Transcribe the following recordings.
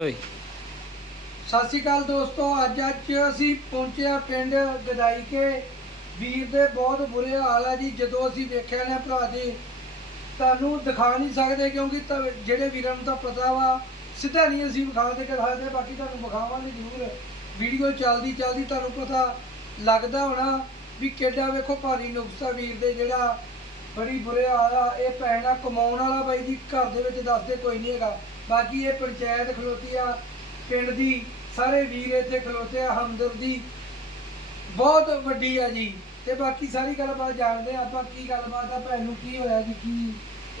ਸਤਿ ਸ਼੍ਰੀ ਅਕਾਲ ਦੋਸਤੋ, ਅੱਜ ਅੱਜ ਅਸੀਂ ਪਹੁੰਚਿਆ ਪਿੰਡ ਗਦਾਈ ਕੇ ਵੀਰ ਦੇ ਬਹੁਤ ਬੁਰੇ ਹਾਲ ਆ ਜੀ, ਜਦੋਂ ਅਸੀਂ ਵੇਖਿਆ ਨੇ ਭਰਾ ਦੇ ਤੁਹਾਨੂੰ ਦਿਖਾ ਨਹੀਂ ਸਕਦੇ ਕਿਉਂਕਿ ਤਾਂ ਜਿਹੜੇ ਵੀਰਾਂ ਨੂੰ ਤਾਂ ਪਤਾ ਵਾ, ਸਿੱਧਾ ਨਹੀਂ ਅਸੀਂ ਵਿਖਾ ਦੇ ਕੇ ਸਕਦੇ ਬਾਕੀ ਤੁਹਾਨੂੰ ਵਿਖਾਵਾਂਗੇ ਜ਼ਰੂਰ। ਵੀਡੀਓ ਚੱਲਦੀ ਚੱਲਦੀ ਤੁਹਾਨੂੰ ਪਤਾ ਲੱਗਦਾ ਹੋਣਾ ਵੀ ਕਿੱਡਾ ਵੇਖੋ ਭਾਰੀ ਨੁਕਸਾ ਵੀਰ ਦੇ ਜਿਹੜਾ ਬੜੀ ਬੁਰੇ ਹਾਲ ਆ। ਇਹ ਪੈਣਾ ਕਮਾਉਣ ਵਾਲਾ ਬਾਈ ਜੀ, ਘਰ ਦੇ ਵਿੱਚ ਦੱਸਦੇ ਕੋਈ ਨਹੀਂ ਹੈਗਾ। ਬਾਕੀ ਇਹ ਪੰਚਾਇਤ ਖਲੋਤੀ ਆ ਪਿੰਡ ਦੀ ਸਾਰੇ ਵੀਰ ਇੱਥੇ ਖਲੋਤੇ ਆ ਹਮਦਰਦੀ ਬਹੁਤ ਵੱਡੀ ਆ ਜੀ। ਤੇ ਬਾਕੀ ਸਾਰੀ ਗੱਲਬਾਤ ਜਾਣਦੇ ਆ ਆਪਾਂ ਕੀ ਗੱਲਬਾਤ ਆ ਭੈਣ ਨੂੰ ਕੀ ਹੋਇਆ ਜੀ ਕੀ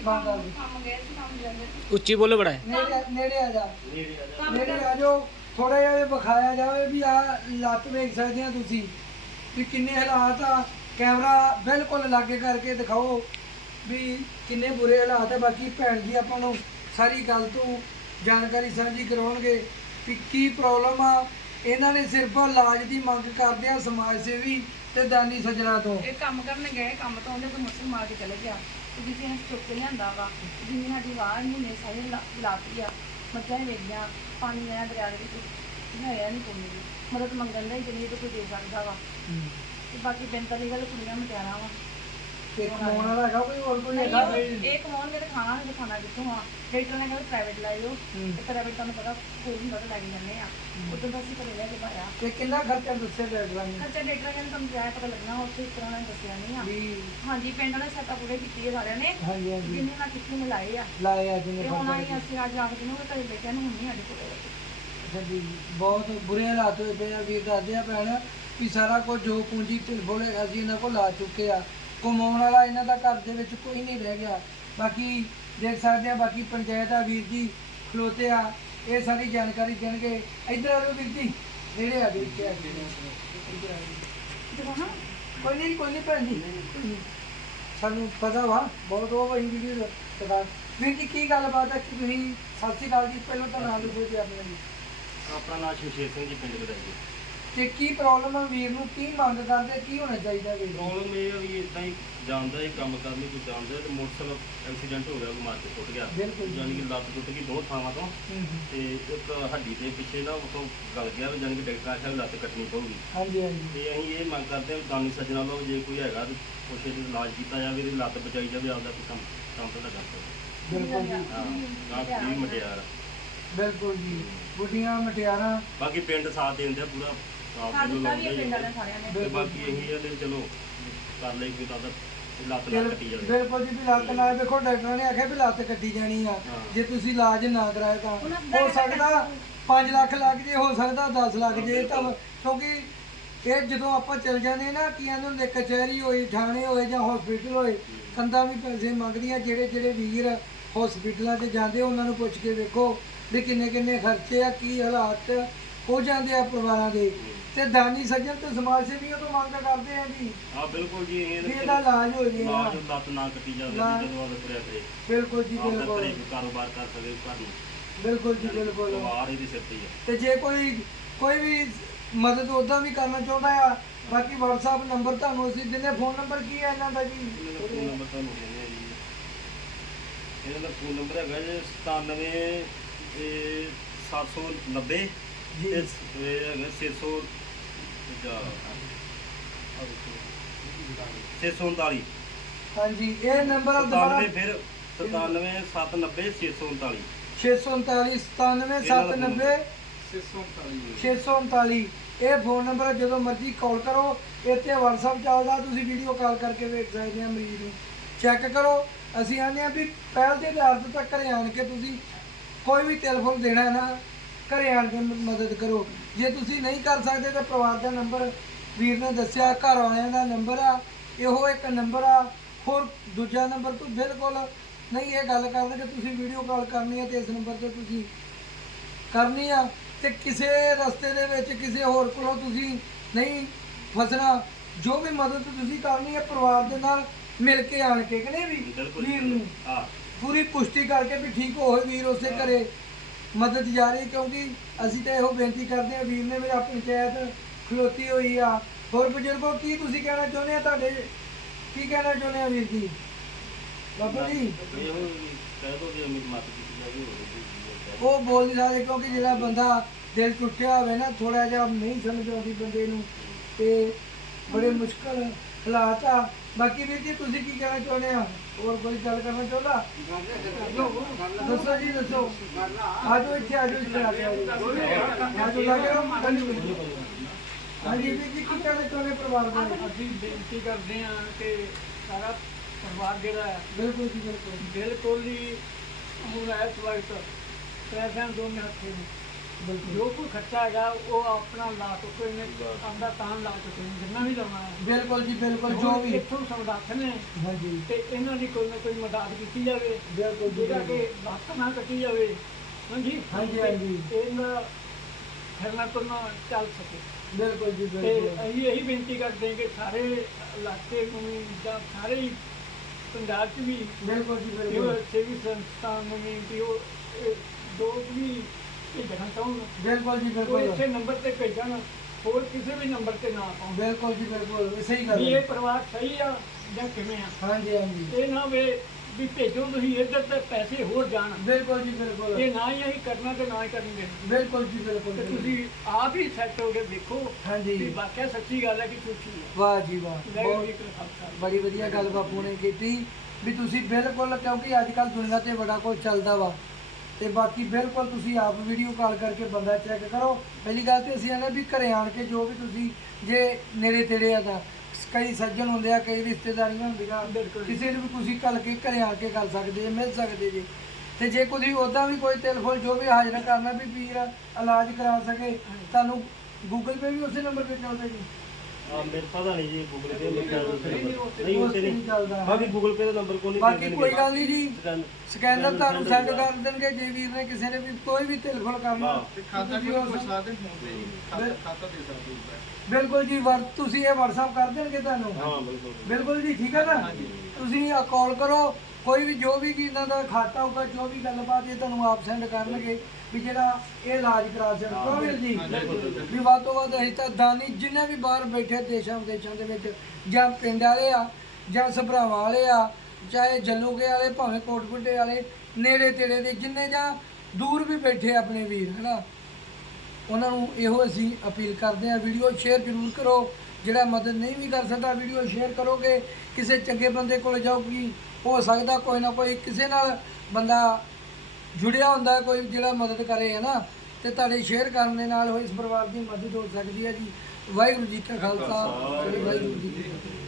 ਬਾਤ ਆ ਜੀ? ਕੰਮ ਗਏ ਸੀ ਕੰਮ ਜਾਂਦੇ ਉੱਚੀ ਬੋਲੋ ਬੜਾ। ਨੇੜੇ ਨੇੜੇ ਆ ਜਾ। ਕੰਮ ਨੇੜੇ ਆ ਜਾਓ ਥੋੜਾ ਜਿਹਾ ਇਹ ਵਿਖਾਇਆ ਜਾਵੇ ਵੀ ਆ ਲੱਤ ਵੇਖ ਸਕਦੇ ਆ ਤੁਸੀਂ ਵੀ ਕਿੰਨੇ ਹਾਲਾਤ ਆ। ਕੈਮਰਾ ਬਿਲਕੁਲ ਲਾਗੇ ਕਰਕੇ ਦਿਖਾਓ ਵੀ ਕਿੰਨੇ ਬੁਰੇ ਹਾਲਾਤ ਆ ਬਾਕੀ ਭੈਣ ਜੀ ਆਪਾਂ ਨੂੰ ਸਾਰੀ ਗੱਲ ਤੋਂ ਜਾਣਕਾਰੀ ਸਾਂਝੀ ਕਰਾਉਣਗੇ ਵੀ ਕੀ ਪ੍ਰੋਬਲਮ ਆ। ਇਹਨਾਂ ਨੇ ਸਿਰਫ ਇਲਾਜ ਦੀ ਮੰਗ ਕਰਦੇ ਆ ਸਮਾਜ ਸੇਵੀ ਤੇ ਦਾਨੀ ਸੱਜਣਾ ਤੋਂ। ਇਹ ਕੰਮ ਕਰਨ ਗਏ ਕੰਮ ਤੋਂ ਉਹਨੇ ਕੋਈ ਮੁਸਲ ਮਾਰ ਕੇ ਚਲੇ ਗਿਆ। ਤੇ ਕਿਸੇ ਨੇ ਚੁੱਕ ਕੇ ਲਿਆਂਦਾ ਵਾ ਜਿੰਨੀ ਸਾਡੀ ਵਾਹ ਮਹੀਨੇ ਸਾਰੇ ਲਾਤੀ ਆ। ਮੱਝਾਂ ਹੀ ਵੇਗੀਆਂ ਪਾਣੀ ਆਇਆ ਦਰਿਆ ਦੇ ਵਿੱਚ ਹੈ ਨਹੀਂ ਕੋਈ ਮਦਦ ਮੰਗਣ ਦਾ ਹੀ ਜਿੰਨੀ ਤੋਂ ਕੋਈ ਦੇ ਸਕਦਾ ਵਾ। ਤੇ ਬਾਕੀ ਬੇਨਤੀ ਦੀ ਗੱਲ ਕੁੜੀਆਂ ਮਟਿਆਰਾਂ ਵਾ। ਤੇ ਕਮਾਉਣ ਵਾਲਾ ਹੈਗਾ ਕੋਈ ਹੋਰ ਕੋਈ ਨਹੀਂ ਹੈਗਾ? ਉਹ- ਇਹ ਕਮਾਉਣਗੇ ਤੇ ਖਾਣਾ ਨਹੀਂ ਖਾਣਾ ਕਿੱਥੋਂ ਆ ਡਾਕਟਰ ਨੇ ਕਹਿੰਦਾ ਪ੍ਰਾਈਵੇਟ ਲਾਇਓ ਹੂੰ। ਤੇ ਪ੍ਰਾਈਵੇਟ ਤੁਹਾਨੂੰ ਪਤਾ ਕੋਈ ਨਹੀਂ ਪਤਾ ਲੱਗ ਜਾਂਦੇ ਆ। ਉਦੋਂ ਤਾਂ ਅਸੀਂ ਘਰੇ ਲੈ ਕੇ ਪਾਇਆ। ਤੇ ਕਿੰਨਾ ਖਰਚਾ ਦੱਸਿਆ ਡਾਕਟਰਾਂ ਨੇ? ਖਰਚਾ ਡਾਕਟਰ ਕਹਿੰਦੇ ਤੁਹਾਨੂੰ ਜਾਇਆ ਪਤਾ ਲੱਗਣਾ ਉੱਥੇ ਇਸ ਤਰ੍ਹਾਂ ਨੇ ਦੱਸਿਆ ਨਹੀਂ ਆ। ਵੀ ਹਾਂਜੀ ਪਿੰਡ ਵਾਲੇ ਸੱਤਾ ਪੂਰੇ ਕੀਤੀ ਹੈ ਸਾਰਿਆਂ ਨੇ। ਹਾਂਜੀ ਹਾਂਜੀ। ਜਿੰਨੇ ਨਾਲ ਕਿੱਥੇ ਮਿਲਾਏ ਆ। ਲਾਇਆ ਜਿਹਨੇ ਤੇ ਹੁਣ ਆਈ ਫ਼ਰਕ ਅਸੀਂ ਅੱਜ ਆਖਦੇ ਨੂੰ ਘਰੇ ਬੈਠਿਆਂ ਨੂੰ ਹੁਣ ਨਹੀਂ ਸਾਡੇ ਕੋਲ ਅੱਛਾ ਜੀ ਬਹੁਤ ਬੁਰੇ ਹਾਲਾਤ ਹੋਏ ਪਏ ਆ ਵੀਰ ਦੱਸਦੇ ਆ ਭੈਣ ਵੀ ਸਾਰਾ ਕੁਝ ਜੋ ਪੂੰਜੀ ਢਿਲਬੋਲ ਹੈਗਾ ਸੀ ਇਹਨਾਂ ਕੋਲ ਲਾ ਚੁੱਕੇ ਆ। ਕਮਾਉਣ ਵਾਲਾ ਇਹਨਾਂ ਦਾ ਘਰ ਦੇ ਵਿੱਚ ਕੋਈ ਨਹੀਂ ਰਹਿ ਗਿਆ। ਬਾਕੀ ਦੇਖ ਸਕਦੇ ਆ ਬਾਕੀ ਪੰਚਾਇਤ ਆ, ਵੀਰ ਜੀ ਖਲੋਤੇ ਆ, ਇਹ ਸਾਰੀ ਜਾਣਕਾਰੀ ਦੇਣਗੇ। ਇੱਧਰ ਆ ਜਾਓ ਵੀਰ ਜੀ, ਨੇੜੇ ਆ ਵੀਰ ਜੀ ਕੋਈ ਨਹੀਂ ਕੋਈ ਨਹੀਂ ਭੈਣ ਜੀ ਨਹੀਂ। ਸਾਨੂੰ ਪਤਾ ਵਾ, ਬਹੁਤ ਉਹ ਵੀਡੀਓ ਪਤਾ। ਵੀਰ ਜੀ, ਕੀ ਗੱਲਬਾਤ ਹੈ? ਕਿ ਤੁਸੀਂ ਸਤਿ ਸ਼੍ਰੀ ਅਕਾਲ ਜੀ, ਪਹਿਲਾਂ ਤਾਂ ਨਾਮ ਦੱਸੋ ਜੀ ਆਪਣਾ ਜੀ। ਆਪਣਾ ਨਾਮ ਸ਼ਮਸ਼ੇਰ ਸਿੰਘ ਜੀ, ਪਿੰਡ ਬਦਾਈ। ਤੇ ਕੀ ਪ੍ਰੋਬਲਮ ਹੈ ਵੀਰ ਨੂੰ? ਕੀ ਮੰਗ ਕਰਦੇ? ਕੀ ਹੋਣਾ ਚਾਹੀਦਾ ਵੀਰ ਨੂੰ ਪ੍ਰੋਬਲਮ ਇਹ ਆ ਵੀ ਇਦਾਂ ਹੀ ਜਾਂਦਾ ਇਹ ਕੰਮ ਕਰਨੀ ਕੋਈ ਜਾਣਦਾ ਤੇ ਮੋਟਰਸਾਈਕਲ ਐਕਸੀਡੈਂਟ ਹੋ ਗਿਆ ਉਹ ਮਾਰ ਕੇ ਟੁੱਟ ਗਿਆ। ਬਿਲਕੁਲ ਜੀ। ਯਾਨੀ ਕਿ ਲੱਤ ਟੁੱਟ ਗਈ ਦੋ ਥਾਵਾਂ ਤੋਂ। ਹੂੰ ਹੂੰ। ਤੇ ਇੱਕ ਹੱਡੀ ਦੇ ਪਿੱਛੇ ਨਾ ਉਤੋਂ ਗਲ ਗਿਆ ਵੀ ਯਾਨੀ ਕਿ ਡਾਕਟਰ ਆਖਿਆ ਵੀ ਲੱਤ ਕੱਟਣੀ ਪਊਗੀ। ਹਾਂਜੀ ਹਾਂਜੀ। ਤੇ ਅਸੀਂ ਇਹ ਮੰਗ ਕਰਦੇ ਹਾਂ ਵੀ ਦਾਨੀ ਸੱਜਣਾ ਲਓ ਜੇ ਕੋਈ ਹੈਗਾ ਤੇ ਕੁਛ ਇਹਦਾ ਇਲਾਜ ਕੀਤਾ ਜਾਵੇ ਇਹਦੀ ਲੱਤ ਬਚਾਈ ਜਾਵੇ ਆਪਦਾ ਕੋਈ ਕੰਮ ਕੰਮ ਤਾਂ ਕਰ ਸਕਦਾ। ਬਿਲਕੁਲ ਜੀ। ਹਾਂ ਗਾਂ ਵੀ ਮਟਿਆਰ ਬਿਲਕੁਲ ਜੀ। ਬੁੱਢੀਆਂ ਮਟਿਆਰਾਂ। ਬਾਕੀ ਪਿੰਡ ਸਾਥ ਦੇਂਦੇ ਆ ਪੂਰਾ। ਸਾਥ ਸਾਡਾ ਦੇ ਦਿੱਤਾ ਵੀ ਲਾਉਂਦੇ ਹੈ ਪਿੰਡ ਵਾਲਿਆਂ ਆ। ਸਾਰਿਆਂ ਨੇ ਤੇ ਬਾਕੀ ਇਹੀ ਆ ਤੇ ਚਲੋ ਕਰ ਲਈ ਕੋਈ ਤਾਂ ਉਹਦਾ ਲੱਤ ਨਾ ਕੱਟੀ ਜਾਵੇ ਬਿਲਕੁਲ ਜੀ ਵੀ ਲੱਤ ਨਾਲ ਦੇਖੋ ਡਾਕਟਰਾਂ ਨੇ ਆਖਿਆ ਵੀ ਲੱਤ ਕੱਟੀ ਜਾਣੀ ਆ ਹਾਂ। ਜੇ ਤੁਸੀਂ ਇਲਾਜ ਨਾ ਕਰਾਇਆ ਤਾਂ ਦਾ ਹੋ ਸਕਦਾ 5 ਲੱਖ ਲੱਗ ਜੇ ਹੋ ਸਕਦਾ 10 ਲੱਖ ਜੇ ਤਾਂ ਕਿਉਂਕਿ ਇਹ ਜਦੋਂ ਆਪਾਂ ਚਲ ਜਾਂਦੇ ਨਾ ਕੀ ਕਹਿੰਦੇ ਹੁੰਦੇ ਕਚਹਿਰੀ ਹੋਈ ਥਾਣੇ ਹੋਏ ਜਾਂ ਹਸਪੀਟਲ ਹੋਏ ਕੰਦਾ ਵੀ ਪੈਸੇ ਮੰਗਦੀਆਂ ਜਿਹੜੇ ਜਿਹੜੇ ਵੀਰ ਹਸਪੀਟਲਾਂ 'ਚ ਜਾਂਦੇ ਉਹਨਾਂ ਨੂੰ ਪੁੱਛ ਕੇ ਵੇਖੋ ਵੀ ਕਿੰਨੇ ਕਿੰਨੇ ਖਰਚੇ ਆ ਕੀ ਹਾਲਾਤ ਹੋ ਜਾਂਦੇ ਆ ਪਰਿਵਾਰਾਂ ਦੇ। ਤੇ ਦਾਨੀ ਸੱਜਣ ਤੇ ਸਮਾਜ ਸੇਵੀਆਂ ਤੋਂ ਮੰਗ ਕਰਦੇ ਆ ਜੀ। ਹਾਂ ਬਿਲਕੁਲ ਜੀ ਇਹ ਵੀ ਇਹਦਾ ਇਲਾਜ ਹੋ ਜੇ। ਇਲਾਜ ਲੱਤ ਨਾ ਕੱਟੀ ਜਾਵੇ ਨਾ। ਜਦੋਂ ਆਵੇ ਤੁਰਿਆ ਫਿਰੇ। ਬਿਲਕੁਲ ਜੀ ਬਿਲਕੁਲ। ਕੋਈ ਕਾਰੋਬਾਰ ਕਰ ਸਕੇ ਘਰ ਨੂੰ ਬਿਲਕੁਲ ਜੀ ਬਿਲਕੁਲ। ਪਰਿਵਾਰ ਇਹਦੀ ਸਿਰ ਤੇ ਹੀ। ਤੇ ਜੇ ਕੋਈ ਕੋਈ ਵੀ ਮਦਦ ਉਦਾਂ ਵੀ ਕਰਨਾ ਚਾਹੁੰਦਾ ਆ ਬਾਕੀ WhatsApp ਨੰਬਰ ਤੁਹਾਨੂੰ ਅਸੀਂ ਦਿੰਦੇ ਫੋਨ ਨੰਬਰ ਕੀ ਹੈ ਇਹਨਾਂ ਦਾ ਜੀ? ਇਹਨਾਂ ਦਾ ਫੋਨ ਨੰਬਰ ਤੁਹਾਨੂੰ ਦਿੰਦੇ ਆ ਜੀ। ਇਹਨਾਂ ਦਾ ਫੋਨ ਨੰਬਰ ਹੈਗਾ ਜੀ 97 ਇਹ 790 ਜੀ। ਤੇ ਸ- ਇਹ ਹੈਗਾ 600 ਦੂਜਾ 639 ਹਾਂਜੀ ਇਹ ਨੰਬਰ ਦੁਬਾਰਾ 97 ਫਿਰ 97 790 639 639 97 790 639 ਇਹ ਫੋਨ ਨੰਬਰ ਹੈ, ਜਦੋਂ ਮਰਜ਼ੀ ਕਾਲ ਕਰੋ ਇੱਥੇ WhatsApp ਚੱਲਦਾ ਤੁਸੀਂ ਵੀਡੀਓ ਕਾਲ ਕਰਕੇ ਵੇਖ ਸਕਦੇ ਆ ਮਰੀਜ਼ ਨੂੰ। ਚੈੱਕ ਕਰੋ ਅਸੀਂ ਆਨੇ ਆ ਵੀ ਪਹਿਲ ਦੇ ਆਧਾਰ ਤੇ ਤਾਂ ਘਰੇ ਆਣ ਕੇ ਤੁਸੀਂ ਕੋਈ ਵੀ ਟੈਲੀਫੋਨ ਦੇਣਾ ਹੈ ਨਾ ਘਰੇ ਆਣ ਕੇ ਮ- ਮਦਦ ਕਰੋ। ਜੇ ਤੁਸੀਂ ਨਹੀਂ ਕਰ ਸਕਦੇ ਤਾਂ ਪਰਿਵਾਰ ਦਾ ਨੰਬਰ ਵੀਰ ਨੇ ਦੱਸਿਆ ਘਰ ਵਾਲਿਆਂ ਦਾ ਨੰਬਰ ਆ ਇਹੋ ਇੱਕ ਨੰਬਰ ਆ। ਹੋਰ ਦੂਜਾ ਨੰਬਰ ਤੋਂ ਬਿਲਕੁਲ ਨਹੀਂ ਇਹ ਗੱਲ ਕਰਦੇ ਕਿ ਤੁਸੀਂ ਵੀਡੀਓ ਕਾਲ ਕਰਨੀ ਹੈ ਤੇ ਇਸ ਨੰਬਰ ਤੇ ਤੁਸੀਂ ਕਰਨੀ ਆ ਤੇ ਕਿਸੇ ਰਸਤੇ ਦੇ ਵਿੱਚ ਕਿਸੇ ਹੋਰ ਕੋਲੋਂ ਤੁਸੀਂ ਨਹੀਂ ਫਸਣਾ। ਜੋ ਵੀ ਮਦਦ ਤੁਸੀਂ ਕਰਨੀ ਹੈ ਪਰਿਵਾਰ ਦੇ ਨਾਲ ਮਿਲ ਕੇ ਆਣ ਕੇ ਕਿ ਨਹੀਂ ਵੀ ਬਿਲਕੁਲ ਵੀਰ ਨੂੰ ਹਾਂ। ਪੂਰੀ ਪੁਸ਼ਟੀ ਕਰਕੇ ਵੀ ਠੀਕ ਹੋਏ ਵੀਰ ਉਸੇ ਘਰੇ। ਮਦਦ ਜਾਰੀ ਕਿਉਂਕਿ ਅਸੀਂ ਤਾਂ ਇਹੋ ਬੇਨਤੀ ਕਰਦੇ ਹਾਂ ਵੀਰ ਨੇ ਆਪਣੀ ਪੰਚਾਇਤ ਖਲੋਤੀ ਹੋਈ ਆ। ਹੋਰ ਬਜ਼ੁਰਗੋ ਕੀ ਤੁਸੀਂ ਕਹਿਣਾ ਚਾਹੁੰਦੇ ਆ ਤੁਹਾਡੇ? ਕੀ ਕਹਿਣਾ ਚਾਹੁੰਦੇ ਆ ਵੀਰ ਜੀ? ਬਾਬਾ ਜੀ। ਉਹ ਬੋਲ ਨਹੀਂ ਸਕਦੇ ਕਿਉਂਕਿ ਜਿਹੜਾ ਬੰਦਾ ਦਿਲ ਟੁੱਟਿਆ ਹੋਵੇ ਨਾ ਥੋੜਾ ਜਿਹਾ ਨਹੀਂ ਸਮਝ ਆਉਂਦੀ ਬੰਦੇ ਨੂੰ ਤੇ ਬੜੇ ਮੁਸ਼ਕਲ ਹਾਲਾਤ ਆ। ਬਾਕੀ ਵੀਰ ਜੀ ਤੁਸੀਂ ਕੀ ਕਹਿਣਾ ਚਾਹੁੰਦੇ ਆ ਹੋਰ ਕੋਈ ਗੱਲ ਕਰਨਾ ਚਾਹੁੰਦਾ? ਦੱਸੋ ਜੀ ਦੱਸੋ। ਆਜੋ ਇੱਥੇ ਆਜੋ ਇੱਥੇ ਆ ਕੇ ਆਜੋ ਲੱਗੇ ਹਾਂਜੀ ਵੀਰ ਜੀ। ਕੀ ਕਹਿਣਾ ਚਾਹੁੰਦੇ ਪਰਿਵਾਰ ਬਾਰੇ? ਅਸੀਂ ਬੇਨਤੀ ਕਰਦੇ ਹਾਂ ਕਿ ਸਾਰਾ ਪਰਿਵਾਰ ਜਿਹੜਾ ਹੈ ਬਿਲਕੁਲ ਜੀ ਬਿਲਕੁਲ। ਬਿਲਕੁਲ ਹੀ ਹੁਣ ਇਸ ਵਕਤ ਪੈਸਿਆਂ ਦੋਨੇ ਹੱਥੇ ਨੇ। ਜੋ ਕੋਈ ਖਰਚਾ ਹੈਗਾ ਉਹ ਆਪਣਾ ਲਾ ਕੇ ਕੋਈ ਨੇ ਆਂਦਾ ਤਾਂ ਲਾ ਕੇ ਕੋਈ ਨੇ, ਜਿੰਨਾ ਵੀ ਲਾਉਣਾ ਹੈ। ਬਿਲਕੁਲ ਜੀ ਬਿਲਕੁਲ ਜੋ ਵੀ। ਇੱਥੋਂ ਸਮਰੱਥ ਨੇ ਹਾਂਜੀ। ਤੇ ਇਹਨਾਂ ਦੀ ਕੋਈ ਨਾ ਕੋਈ ਮਦਦ ਕੀਤੀ ਜਾਵੇ ਬਿਲਕੁਲ ਜੀ ਜਿਹੜਾ ਕਿ ਲੱਤ ਨਾ ਕੱਟੀ ਜਾਵੇ। ਹਾਂਜੀ? ਹਾਂਜੀ, ਹਾਂਜੀ। ਤੇ ਇਹਨਾਂ ਫਿਰਨਾ ਤੁਰਨਾ ਚੱਲ ਸਕੇ। ਬਿਲਕੁਲ ਜੀ ਤੇ ਬਿਲਕੁਲ। ਅਸੀਂ ਇਹੀ ਬੇਨਤੀ ਕਰਦੇ ਹਾਂ ਕਿ ਸਾਰੇ ਇਲਾਕੇ ਨੂੰ ਜਾਂ ਸਾਰੇ ਹੀ ਪੰਜਾਬ 'ਚ ਵੀ ਬਿਲਕੁਲ ਜੀ ਬਿਲਕੁਲ। ਸੇਵੀ ਸੰਸਥਾ ਨੂੰ ਵੀ ਇਹ ਦੋ ਵੀ ਬਿਲਕੁਲ ਜੀ ਬਿਲਕੁਲ। ਇਸੇ ਨੰਬਰ ਤੇ ਭੇਜਣ ਹੋਰ ਕਿਸੇ ਵੀ ਨੰਬਰ ਤੇ ਨਾ ਪਾਉਣ ਬਿਲਕੁਲ ਜੀ ਬਿਲਕੁਲ। ਸਹੀ ਗੱਲ ਵੀ ਹੈ ਇਹ ਪਰਿਵਾਰ ਸਹੀ ਆ ਜਾਂ ਕਿਵੇਂ ਆ? ਹਾਂਜੀ ਹਾਂਜੀ। ਇਹ ਨਾ ਵੇ ਵੀ ਭੇਜੋ ਤੁਸੀਂ ਇੱਧਰ ਤੇ ਪੈਸੇ ਹੋਰ ਜਾਣ। ਬਿਲਕੁਲ ਜੀ ਬਿਲਕੁਲ। ਇਹ ਨਾ ਹੀ ਅਸੀਂ ਕਰਨਾ ਤੇ ਨਾ ਹੀ ਕਰਨਗੇ। ਬਿਲਕੁਲ ਜੀ ਬਿਲਕੁਲ। ਤੇ ਤੁਸੀਂ ਆਪ ਹੀ ਸੈੱਟ ਹੋ ਕੇ ਦੇਖੋ ਹਾਂਜੀ। ਵੀ ਵਾਕਿਆ ਸੱਚੀ ਗੱਲ ਹੈ ਕਿ ਹੈ। ਵਾਹ ਜੀ ਵਾਹ। ਬਹੁਤ ਖਾਲਸਾ। ਬੜੀ ਵਧੀਆ ਗੱਲ ਬਾਪੂ ਨੇ ਕੀਤੀ ਵੀ ਤੁਸੀਂ ਬਿਲਕੁਲ ਕਿਉਂਕਿ ਅੱਜ ਕੱਲ ਦੁਨੀਆ ਤੇ ਬੜਾ ਕੁਝ ਚੱਲਦਾ ਵਾ। ਤੇ ਬਾਕੀ ਬਿਲਕੁਲ ਤੁਸੀਂ ਆਪ ਵੀਡੀਓ ਕਾਲ ਕਰਕੇ ਬੰਦਾ ਚੈੱਕ ਕਰੋ। ਪਹਿਲੀ ਗੱਲ ਤੇ ਅਸੀਂ ਆਨੇ ਵੀ ਘਰੇ ਆਣ ਕੇ ਜੋ ਵੀ ਤੁਸੀਂ ਜੇ ਨੇੜੇ ਤੇੜੇ ਆ ਤਾਂ ਕਈ ਸੱਜਣ ਹੁੰਦੇ ਆ ਕਈ ਰਿਸ਼ਤੇਦਾਰੀਆਂ ਹੁੰਦੀਆਂ। ਕਿਸੇ ਨੂੰ ਵੀ ਤੁਸੀਂ ਕੱਲ ਕੇ ਘਰੇ ਆ ਕੇ ਕਰ ਸਕਦੇ ਜੇ ਮਿਲ ਸਕਦੇ ਜੇ। ਤੇ ਜੇ ਕੋਈ ਉਦਾਂ ਵੀ ਕੋਈ ਟੈਲੀਫੋਨ ਜੋ ਵੀ ਹਾਜ਼ਰ ਕਰਨਾ ਵੀ ਵੀਰ ਇਲਾਜ ਕਰਾ ਸਕੇ ਤੁਹਾਨੂੰ ਗੂਗਲ ਪੇ ਵੀ ਉਸੇ ਨੰਬਰ ਤੇ ਚੱਲਦਾ ਜੀ। ਆ ਮੇਰੇ ਪਤਾ ਨਹੀਂ ਜੀ ਗੂਗਲ ਪੇ ਮੇਰੇ ਨਾਲ ਨਹੀਂ, ਉੱਥੇ ਨਹੀਂ ਬਾਕੀ ਗੂਗਲ ਪੇ ਦਾ ਨੰਬਰ ਕੋਈ ਨਹੀਂ ਬਾਕੀ ਕੋਈ ਗੱਲ ਨਹੀਂ ਜੀ। ਸਕੈਨ ਸਕੈਨਰ ਤੁਹਾਨੂੰ ਸੈਂਡ ਕਰ ਦੇਣਗੇ ਜੇ ਵੀਰ ਨੇ ਕਿਸੇ ਨੇ ਵੀ ਕੋਈ ਵੀ ਟੈਲੀਫੋਨ ਕਰਨਾ ਹਾਂ। ਤੇ ਖਾਤਾ ਤੁਸੀਂ ਵੀ ਉਸ- ਪੁੱਛ ਸਕਦੇ ਫੋਨ ਤੇ ਜੀ ਖਾਤਾ ਖਾਤਾ ਦੇ ਸਕਦੇ ਹੋ ਬਿਲਕੁਲ ਜੀ ਵਰ ਤੁਸੀਂ ਇਹ WhatsApp ਕਰ ਦੇਣਗੇ ਤੁਹਾਨੂੰ? ਹਾਂ ਬਿਲਕੁਲ। ਬਿਲਕੁਲ ਜੀ ਠੀਕ ਹੈ ਨਾ? ਤੁਸੀਂ ਆ ਕਾਲ ਕਰੋ ਕੋਈ ਵੀ ਜੋ ਵੀ ਇਹਨਾਂ ਦਾ ਖਾਤਾ ਹੋਊਗਾ ਜੋ ਵੀ ਗੱਲਬਾਤ ਇਹ ਤੁਹਾਨੂੰ ਆਪ ਸੈਂਡ ਕਰਨਗੇ ਵੀ ਜਿਹੜਾ ਇਹ ਇਲਾਜ ਕਰਾ ਸਕਦਾ ਵੀਰ ਜੀ? ਵੀ ਵੱਧ ਤੋਂ ਵੱਧ ਅਸੀਂ ਤਾਂ ਦਾਨੀ ਜਿੰਨੇ ਵੀ ਬਾਹਰ ਬੈਠੇ ਦੇਸ਼ਾਂ ਵਿਦੇਸ਼ਾਂ ਦੇ ਵਿੱਚ ਜਾਂ ਪਿੰਡ ਵਾਲੇ ਆ ਜਾਂ ਸਭਰਾਵਾਂ ਵਾਲੇ ਆ ਚਾਹੇ ਜੱਲੂਕੇ ਵਾਲੇ ਭਾਵੇਂ ਕੋਟਪੁੱਟੇ ਵਾਲੇ ਨੇੜੇ ਤੇੜੇ ਦੇ ਜਿੰਨੇ ਜਾਂ ਦੂਰ ਵੀ ਬੈਠੇ ਆਪਣੇ ਵੀਰ ਹਨਾ? ਉਹਨਾਂ ਨੂੰ ਇਹੋ ਅਸੀਂ ਅਪੀਲ ਕਰਦੇ ਹਾਂ ਵੀਡੀਓ ਸ਼ੇਅਰ ਜ਼ਰੂਰ ਕਰੋ। ਜਿਹੜਾ ਮਦਦ ਨਹੀਂ ਵੀ ਕਰ ਸਕਦਾ ਵੀਡੀਓ ਸ਼ੇਅਰ ਕਰੋਗੇ ਕਿਸੇ ਚੰਗੇ ਬੰਦੇ ਕੋਲ ਜਾਊਗੀ ਹੋ ਸਕਦਾ ਕੋਈ ਨਾ ਕੋਈ ਕਿਸੇ ਨਾਲ ਬੰਦਾ ਜੁੜਿਆ ਹੁੰਦਾ ਕੋਈ ਜਿਹੜਾ ਮਦਦ ਕਰੇ ਹੈ ਨਾ? ਤੇ ਤੁਹਾਡੇ ਸ਼ੇਅਰ ਕਰਨ ਦੇ ਨਾਲ ਉਹ ਇਸ ਪਰਿਵਾਰ ਦੀ ਮਦਦ ਹੋ ਸਕਦੀ ਹੈ ਜੀ। ਵਾਹਿਗੁਰੂ ਜੀ ਕਾ ਖਾਲਸਾ ਵਾਹਿਗੁਰੂ ਜੀ ਕੀ ਫਤਿਹ।